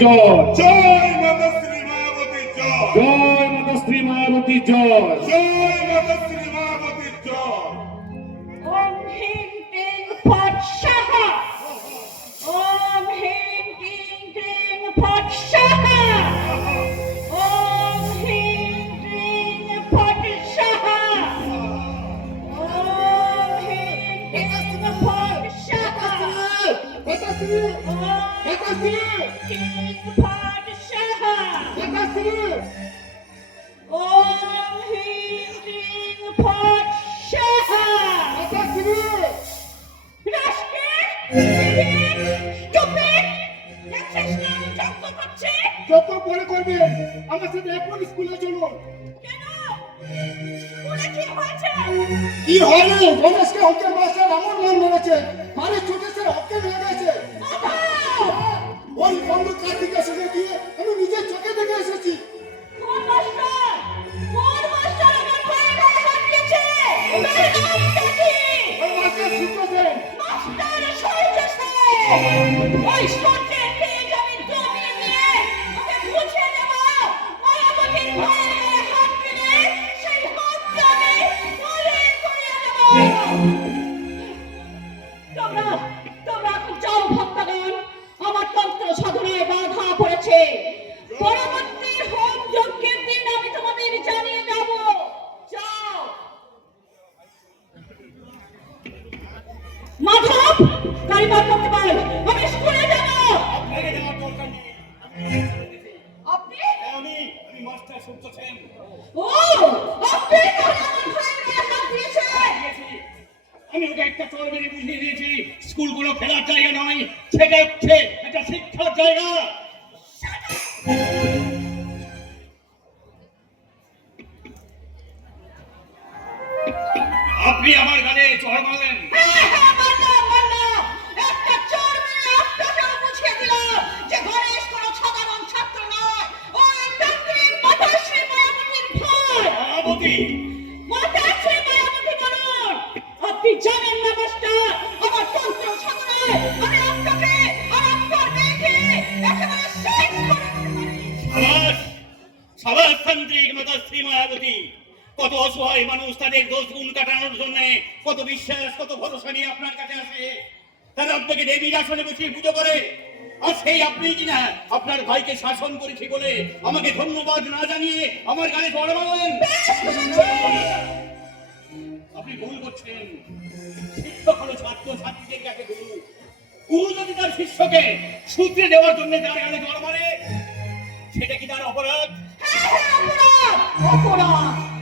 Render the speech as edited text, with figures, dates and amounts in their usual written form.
জয়, জয় মাতা শ্রী মায়াবতী জয়, জয় মাতা শ্রী মায়াবতী জয়, জয় মাতা শ্রী মায়াবতী জয়। ওম হ্রিং ক্লিং ফট স্বাহা, ওম হ্রিং ক্লিং ক্লিং ফট স্বাহা, ওম হ্রিং ক্লিং ফট স্বাহা, ওম হ্রিং ক্লিং ফট স্বাহা, মাতাশ্রী, ওম মাতাশ্রী, ক্লিং ফট স্বাহা, মাতাশ্রী, ওম হ্রিং ক্লিং ফট স্বাহা। মাতাশ্রী। রাস্কেল, ইডিয়েট, স্টুপিড, দেখছিস না আমি যত্ন করছি? যত পরে করবেন আমার সাথে এখন স্কুলে চলুন। কেন? স্কুলে কি হয়েছে? কি হয়নি? গণেশকে হকের মাস্টার এমন মার মেরেছে, মারে ছুটে সে হকে হয়ে গেছে। কোথাও? ওই বন্ধু কার্তিকের সঙ্গে গিয়ে আমি নিজের চোখে দেখে এসেছি। কোন মাস্টার? কোন মাস্টার আমার ভাইয়ের গায়ে হাত দিয়েছে? তার নামটা কি? ওই মাস্টার সূর্য সেন। মাস্টার সূর্য সেন। ওই সূর্যের তেজ আমি জমিয়ে দিয়ে ওকে বুঝিয়ে দেব। মায়াবতীর ভাইয়ের গায়ে হাত দিলে সেই হাতকে আমি মলিন করিয়ে দেব। তোমরা এখন যাও ভক্তগণ, আমার তন্ত্র সাধনায় বাধা পড়েছে। পরবর্তী হোম যজ্ঞের দিন আমি তোমাদের জানিয়ে দেব। যাও। মাধব, গাড়ি বার করতে পার, আমি স্কুলে যাব। আপনাকে যাওয়ার দরকার নেই। আপনি? আমি মাস্টার সূর্য সেন। ও, আপনি তাহলে আমার ভাইয়ের গায়ে হাত দিয়েছেন। আমি ওকে একটা চড় মেরে বুঝিয়ে দিয়েছি, স্কুল কোনো খেলার জায়গা নয়, সেটা হচ্ছে একটা শিক্ষার জায়গা। আপনি আমার গালে চড় মারলেন। হ্যাঁ, মানলাম। একটা চোর মেরে আপনাকেও বুঝিয়ে দিলাম যে গণেশ কোনো সাধারণ ছাত্র নয়। ওই তান্ত্রিক মাতাশ্রী মায়াবতীর ভাই। মায়াবতী, মাতাশ্রী মায়াবতী বলুন। আপনি জানেন না মাস্টার, আমার তন্ত্র সাধনায় আমি আপনাকে আর আপনার মেয়েকে একেবারে শেষ করে দিতে পারি। সাবাস, সাবাস তান্ত্রিক মাতাশ্রী মায়াবতী। কত অসহায় মানুষ তাদের দোষ গুণ কাটানোর জন্য কত বিশ্বাস, কত ভরসা নিয়ে আপনার কাছে আসে। তারা আপনাকে দেবীর আসনে বসিয়ে পুজো করে। আর সেই আপনি কিনা আপনার ভাইকে শাসন করেছি বলে আমাকে ধন্যবাদ না জানিয়ে আমার গালে চড় মারলেন। আপনি ভুল করছেন। শিক্ষক হলো ছাত্র ছাত্রীদের কাছে গুরু। গুরু যদি তার শিষ্যকে সূত্রে দেওয়ার জন্য তার গালে চড় মারে, সেটা কি তার অপরাধ? হ্যাঁ, অপরাধ।